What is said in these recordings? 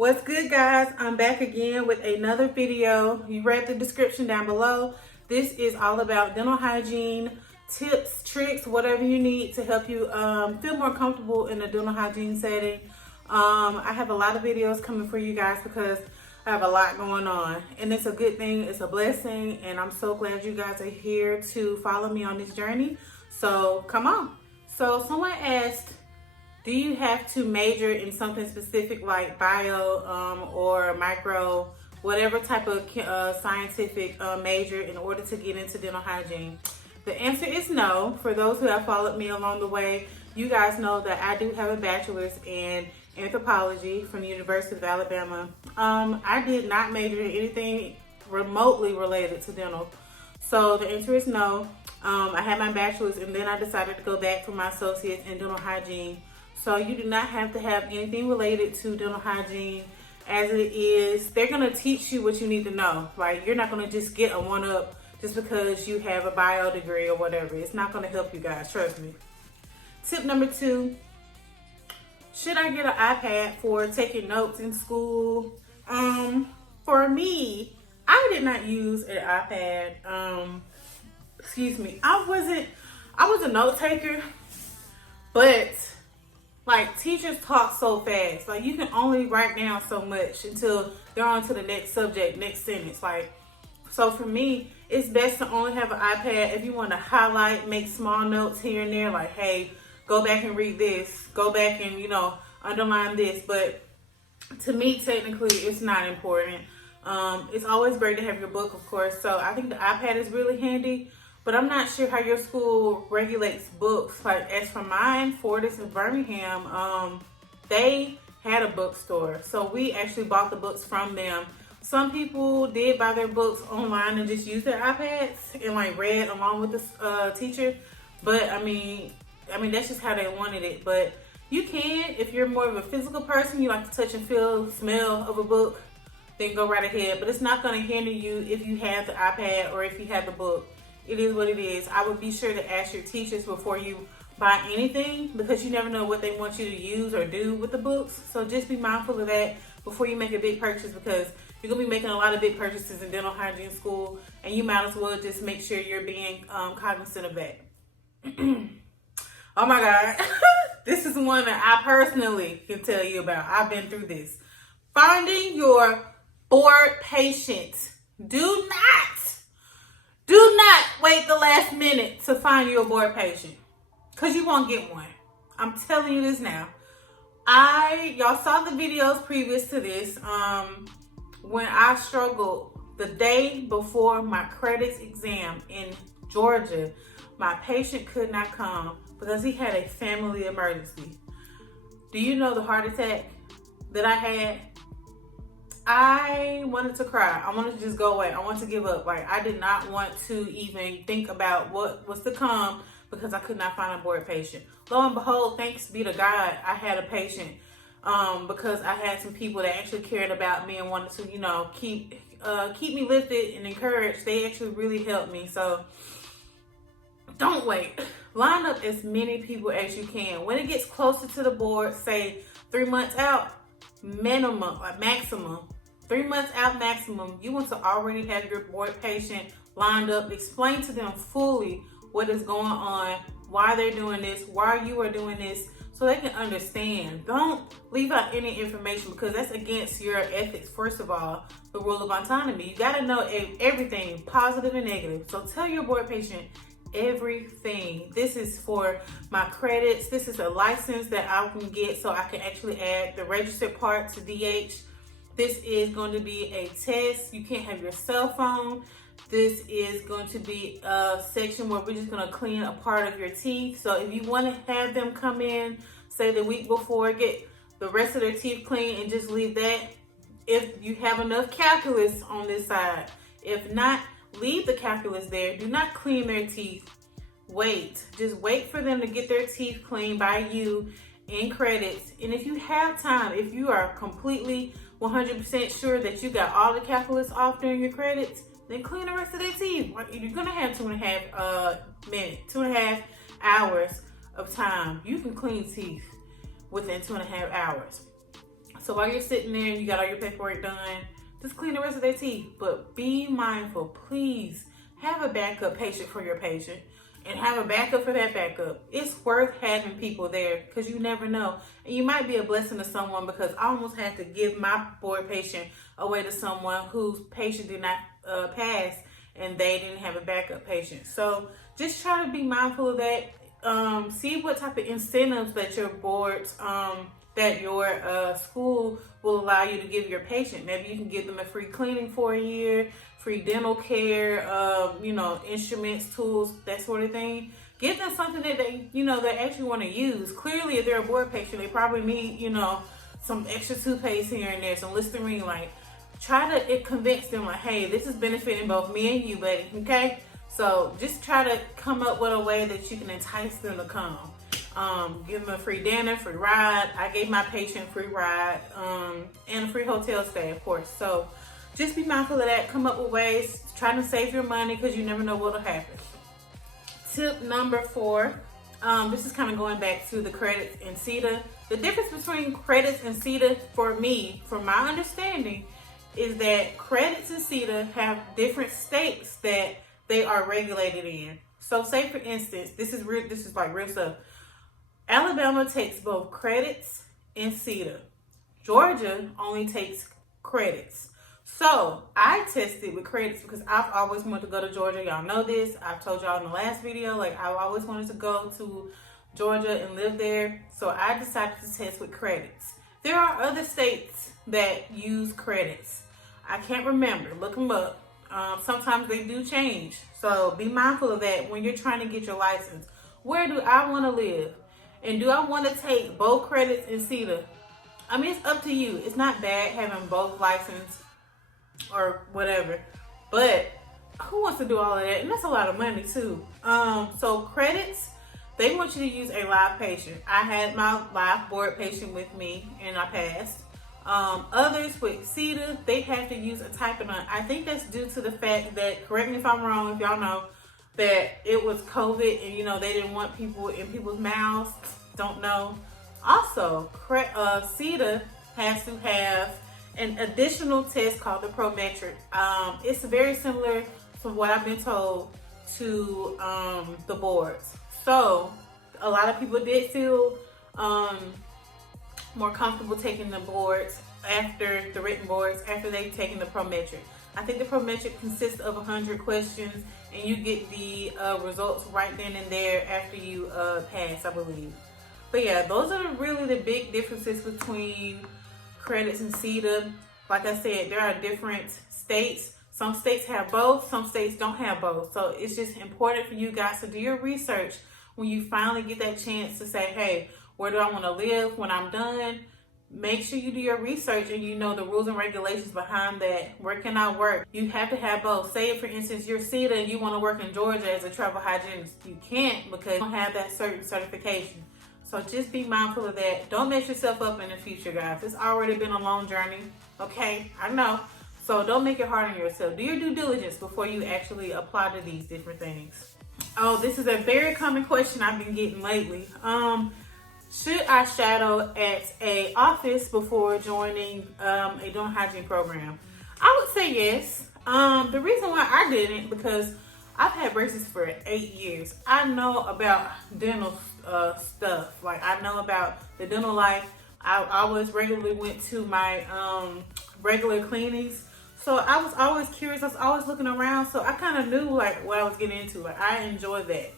What's good, guys? I'm back again with another video. You read the description down below. This is all about dental hygiene tips, tricks, whatever you need to help you feel more comfortable in a dental hygiene setting. I have a lot of videos coming for you guys because I have a lot going on, and it's a good thing. It's a blessing, and I'm so glad you guys are here to follow me on this journey. So come on. So someone asked, do you have to major in something specific like bio or micro, whatever type of scientific major in order to get into dental hygiene? The answer is no. For those who have followed me along the way, you guys know that I do have a bachelor's in anthropology from the University of Alabama. I did not major in anything remotely related to dental. So the answer is no. I had my bachelor's and then I decided to go back for my associate's in dental hygiene. So you do not have to have anything related to dental hygiene. As it is, they're going to teach you what you need to know. Like, you're not going to just get a 1-up just because you have a bio degree or whatever. It's not going to help you guys, trust me. Tip number 2, should I get an iPad for taking notes in school? For me, I did not use an iPad. I was a note taker, but like, teachers talk so fast. Like, you can only write down so much until they're on to the next subject, next sentence. Like, so for me, it's best to only have an iPad if you want to highlight, make small notes here and there. Like, hey, go back and read this. Go back and, underline this. But to me, technically, it's not important. It's always great to have your book, of course. So I think the iPad is really handy. But I'm not sure how your school regulates books. Like, as for mine, Fortis in Birmingham, they had a bookstore. So we actually bought the books from them. Some people did buy their books online and just use their iPads and like read along with the teacher. But I mean, that's just how they wanted it. But you can, if you're more of a physical person, you like to touch and feel, smell of a book, then go right ahead. But it's not going to hinder you if you have the iPad or if you have the book. It is what it is. I would be sure to ask your teachers before you buy anything, because you never know what they want you to use or do with the books. So just be mindful of that before you make a big purchase, because you're going to be making a lot of big purchases in dental hygiene school, and you might as well just make sure you're being cognizant of that. Oh my God. This is one that I personally can tell you about. I've been through this. Finding your bored patient. Do not wait the last minute to find you a bored patient, because you won't get one. I'm telling you this now. Y'all saw the videos previous to this. When I struggled the day before my credits exam in Georgia, my patient could not come because he had a family emergency. Do you know the heart attack that I had? I wanted to cry. I wanted to just go away. I wanted to give up. Like, I did not want to even think about what was to come because I could not find a bored patient. Lo and behold, thanks be to God, I had a patient because I had some people that actually cared about me and wanted to, keep me lifted and encouraged. They actually really helped me. So don't wait. Line up as many people as you can. When it gets closer to the board, say 3 months out, maximum. 3 months out maximum, you want to already have your board patient lined up. Explain to them fully what is going on, why they're doing this, why you are doing this, so they can understand. Don't leave out any information, because that's against your ethics. First of all, the rule of autonomy. You got to know everything, positive and negative. So tell your board patient everything. This is for my credits. This is a license that I can get so I can actually add the registered part to DH. This is going to be a test. You can't have your cell phone. This is going to be a section where we're just going to clean a part of your teeth. So if you want to have them come in, say the week before, get the rest of their teeth clean and just leave that. If you have enough calculus on this side. If not, leave the calculus there. Do not clean their teeth. Wait. Just wait for them to get their teeth cleaned by you in credits. And if you have time, if you are completely 100% sure that you got all the calculus off during your credits, then clean the rest of their teeth. You're going to have 2.5 hours of time. You can clean teeth within 2.5 hours. So while you're sitting there and you got all your paperwork done, just clean the rest of their teeth. But be mindful, please have a backup patient for your patient and have a backup for that backup. It's worth having people there because you never know. And you might be a blessing to someone, because I almost had to give my board patient away to someone whose patient did not pass and they didn't have a backup patient. So just try to be mindful of that. See what type of incentives that your boards, that your school will allow you to give your patient. Maybe you can give them a free cleaning for a year, free dental care, instruments, tools, that sort of thing. Give them something that they actually want to use. Clearly, if they're a board patient, they probably need, some extra toothpaste here and there, some Listerine. Like, try to convince them, like, hey, this is benefiting both me and you, buddy, okay? So just try to come up with a way that you can entice them to come. Give them a free dinner, free ride. I gave my patient a free ride, and a free hotel stay, of course. So just be mindful of that. Come up with ways, trying to save your money, because you never know what'll happen. Tip number 4, this is kind of going back to the credits and CETA. The difference between credits and CETA, for me, from my understanding, is that credits and CETA have different states that they are regulated in. So say for instance, this is like real stuff. Alabama takes both credits and CETA. Georgia only takes credits. So I tested with credits because I've always wanted to go to Georgia. Y'all know this. I've told y'all in the last video, like, I've always wanted to go to Georgia and live there. So I decided to test with credits. There are other states that use credits. I can't remember. Look them up. Sometimes they do change. So be mindful of that when you're trying to get your license. Where do I want to live? And do I want to take both credits and CETA? I mean, it's up to you. It's not bad having both license or whatever. But who wants to do all of that? And that's a lot of money too. So credits, they want you to use a live patient. I had my live board patient with me and I passed. Others with CETA, they have to use a typing on. I think that's due to the fact that, correct me if I'm wrong, if y'all know, that it was COVID and they didn't want people in people's mouths. Don't know. Also, CETA has to have an additional test called the Prometric. It's very similar, from what I've been told, to the boards. So a lot of people did feel more comfortable taking the boards after the written boards after they've taken the Prometric. I think the Prometric consists of 100 questions, and you get the results right then and there after you pass, I believe. But yeah, those are really the big differences between credits and CETA. Like I said, there are different states. Some states have both, some states don't have both. So it's just important for you guys to do your research when you finally get that chance to say, hey, where do I want to live when I'm done? Make sure you do your research and you know the rules and regulations behind that. Where can I work? You have to have both. Say, for instance, you're CETA and you want to work in Georgia as a travel hygienist. You can't because you don't have that certain certification. So just be mindful of that. Don't mess yourself up in the future, guys. It's already been a long journey. Okay, I know. So don't make it hard on yourself. Do your due diligence before you actually apply to these different things. Oh, this is a very common question I've been getting lately. Should I shadow at a office before joining a dental hygiene program? I would say yes. The reason why I didn't, because I've had braces for 8 years. I know about dental stuff. Like, I know about the dental life. I always regularly went to my regular cleanings. So I was always curious. I was always looking around. So I kind of knew like what I was getting into. Like, I enjoy that.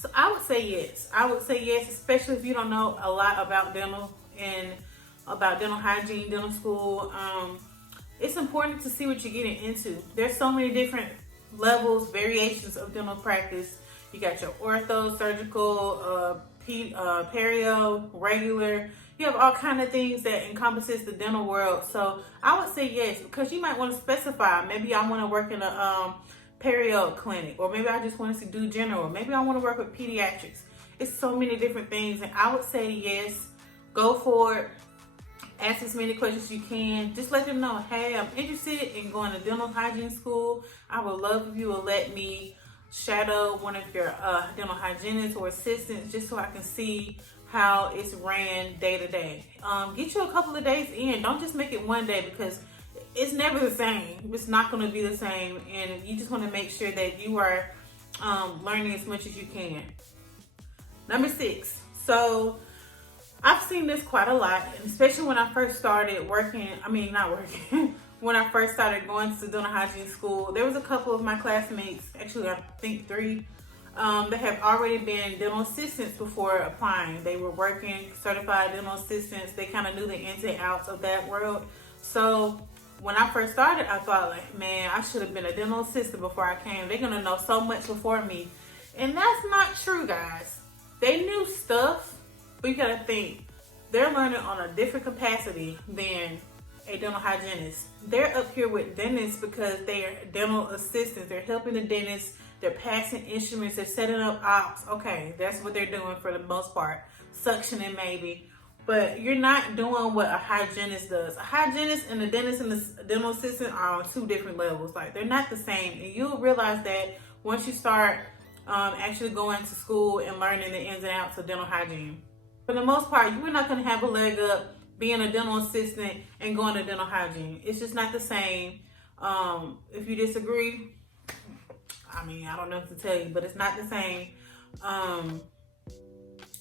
So I would say yes. I would say yes, especially if you don't know a lot about dental and about dental hygiene, dental school. It's important to see what you're getting into. There's so many different levels, variations of dental practice. You got your ortho, surgical, perio, regular. You have all kind of things that encompasses the dental world. So I would say yes, because you might want to specify. Maybe I want to work in a perio clinic, or maybe I just wanted to do general. Maybe I want to work with pediatrics. It's so many different things, and I would say yes. Go for it. Ask as many questions as you can. Just let them know, hey, I'm interested in going to dental hygiene school. I would love if you will let me shadow one of your dental hygienists or assistants just so I can see how it's ran day to day. Get you a couple of days in. Don't just make it one day, because it's never the same. It's not going to be the same, and you just want to make sure that you are learning as much as you can. Number 6. So I've seen this quite a lot, and especially when I first started working. Not working. When I first started going to dental hygiene school, there was a couple of my classmates, actually I think 3, that have already been dental assistants before applying. They were working certified dental assistants. They kind of knew the ins and outs of that world. So when I first started, I thought, like, man, I should have been a dental assistant before I came. They're gonna know so much before me. And that's not true, guys. They knew stuff, but you gotta think, they're learning on a different capacity than a dental hygienist. They're up here with dentists because they are dental assistants. They're helping the dentist. They're passing instruments. They're setting up ops. Okay, that's what they're doing for the most part. Suctioning maybe. But you're not doing what a hygienist does. A hygienist and a dentist and a dental assistant are on 2 different levels. Like, they're not the same. And you'll realize that once you start actually going to school and learning the ins and outs of dental hygiene. For the most part, you're not going to have a leg up being a dental assistant and going to dental hygiene. It's just not the same. If you disagree, I don't know what to tell you, but it's not the same.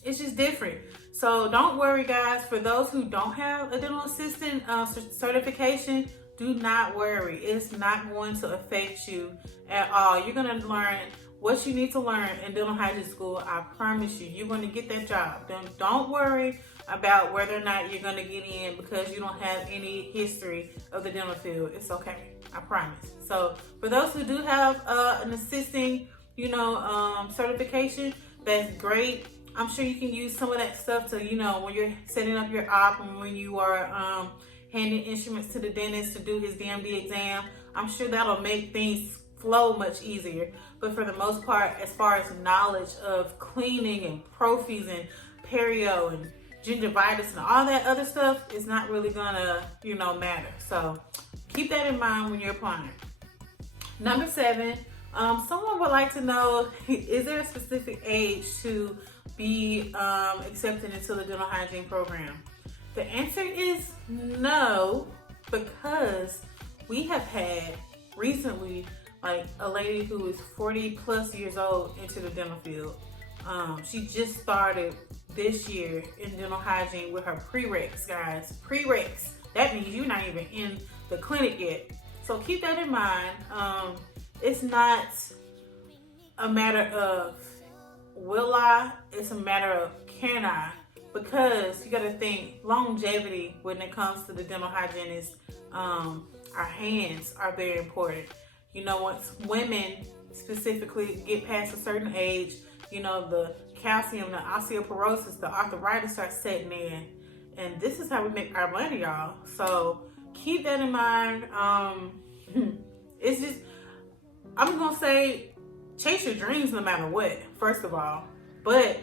It's just different. So don't worry, guys. For those who don't have a dental assistant certification, do not worry. It's not going to affect you at all. You're going to learn what you need to learn in dental hygiene school. I promise you, you're going to get that job. Don't worry about whether or not you're going to get in because you don't have any history of the dental field. It's okay. I promise. So for those who do have an assisting, certification, that's great. I'm sure you can use some of that stuff to, when you're setting up your op and when you are handing instruments to the dentist to do his DMD exam. I'm sure that'll make things flow much easier. But for the most part, as far as knowledge of cleaning and prophies and perio and gingivitis and all that other stuff, it's not really gonna, matter. So keep that in mind when you're applying. Number 7, someone would like to know, is there a specific age to be accepted into the dental hygiene program? The answer is no, because we have had recently like a lady who is 40 plus years old into the dental field. She just started this year in dental hygiene with her prereqs, guys. Prereqs. That means you're not even in the clinic yet. So keep that in mind. It's not a matter of will I, it's a matter of can I, because you got to think longevity when it comes to the dental hygienist. Our hands are very important. Once women specifically get past a certain age, the calcium, the osteoporosis, the arthritis starts setting in. And this is how we make our money, y'all. So keep that in mind. It's just, I'm going to say, chase your dreams no matter what, first of all. But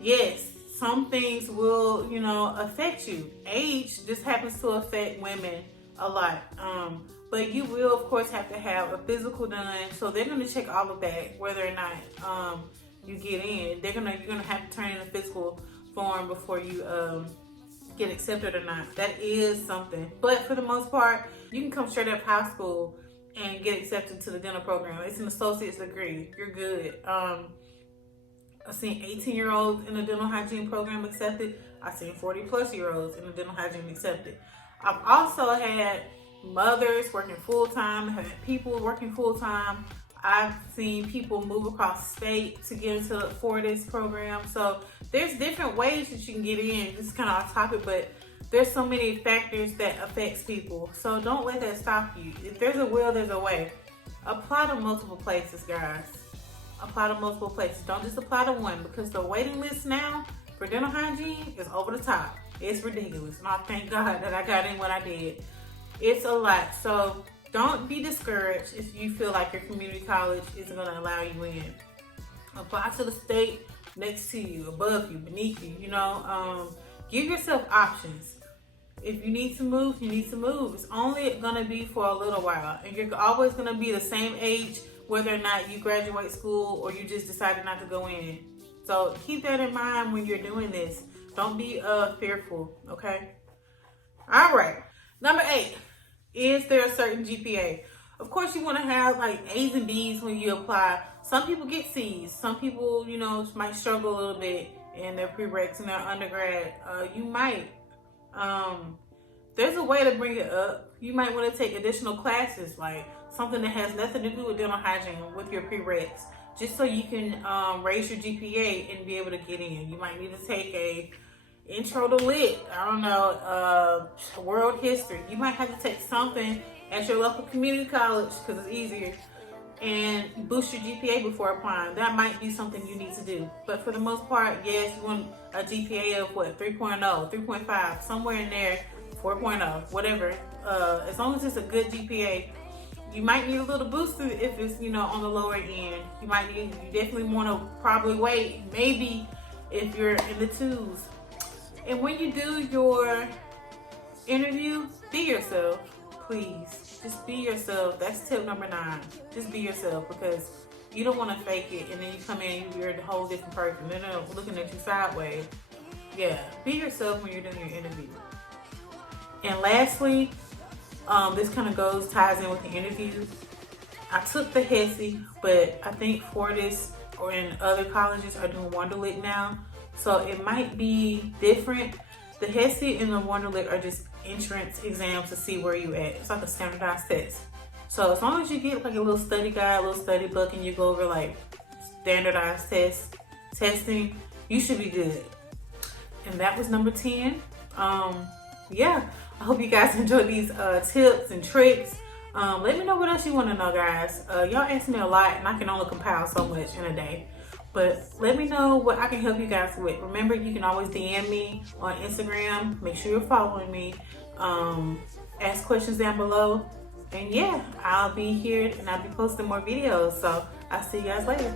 yes, some things will, affect you. Age just happens to affect women a lot. But you will, of course, have to have a physical done. So they're going to check all of that, whether or not you get in. You're gonna have to turn in a physical form before you get accepted or not. That is something. But for the most part, you can come straight out of high school and get accepted to the dental program. It's an associate's degree. You're good. I've seen 18-year-olds in the dental hygiene program accepted. I've seen 40-plus-year-olds in the dental hygiene accepted. I've also had mothers working full-time, had people working full-time. I've seen people move across state to get into for this program. So there's different ways that you can get in. This is kind of off topic, but there's so many factors that affects people. So don't let that stop you. If there's a will, there's a way. Apply to multiple places, guys. Apply to multiple places. Don't just apply to one, because the waiting list now for dental hygiene is over the top. It's ridiculous. And I thank God that I got in what I did. It's a lot. So don't be discouraged if you feel like your community college isn't going to allow you in. Apply to the state next to you, above you, beneath you. Give yourself options. If you need to move, you need to move. It's only going to be for a little while. And you're always going to be the same age whether or not you graduate school or you just decided not to go in. So keep that in mind when you're doing this. Don't be fearful, okay? All right. Number 8, is there a certain GPA? Of course, you want to have like A's and B's when you apply. Some people get C's. Some people, you know, might struggle a little bit in their prereqs and their undergrad. You might. There's a way to bring it up. You might want to take additional classes, like something that has nothing to do with dental hygiene with your prereqs, just so you can raise your GPA and be able to get in. You might need to take a intro to lit, I don't know, world history. You might have to take something at your local community college because it's easier, and boost your GPA before applying. That might be something you need to do. But for the most part, yes, you want a GPA of what, 3.0, 3.5, somewhere in there, 4.0, whatever. As long as it's a good GPA. You might need a little boost if it's, you know, on the lower end. You definitely want to probably wait, maybe if you're in the 2s. And when you do your interview, be yourself, please. Just be yourself. That's tip number 9. Just be yourself, because you don't want to fake it and then you come in and you're a whole different person. They're not looking at you sideways. Yeah, be yourself when you're doing your interview. And lastly, this kind of ties in with the interview. I took the HESI, but I think Fortis or in other colleges are doing Wonderlic now. So it might be different. The HESI and the Wonderlic are just entrance exams to see where you at. It's like a standardized test. So as long as you get like a little study guide, a little study book, and you go over like standardized testing, you should be good. And that was number 10. Yeah, I hope you guys enjoyed these tips and tricks. Let me know what else you want to know, guys. Y'all ask me a lot, and I can only compile so much in a day. But let me know what I can help you guys with. Remember, you can always DM me on Instagram. Make sure you're following me. Ask questions down below. And yeah, I'll be here and I'll be posting more videos. So I'll see you guys later.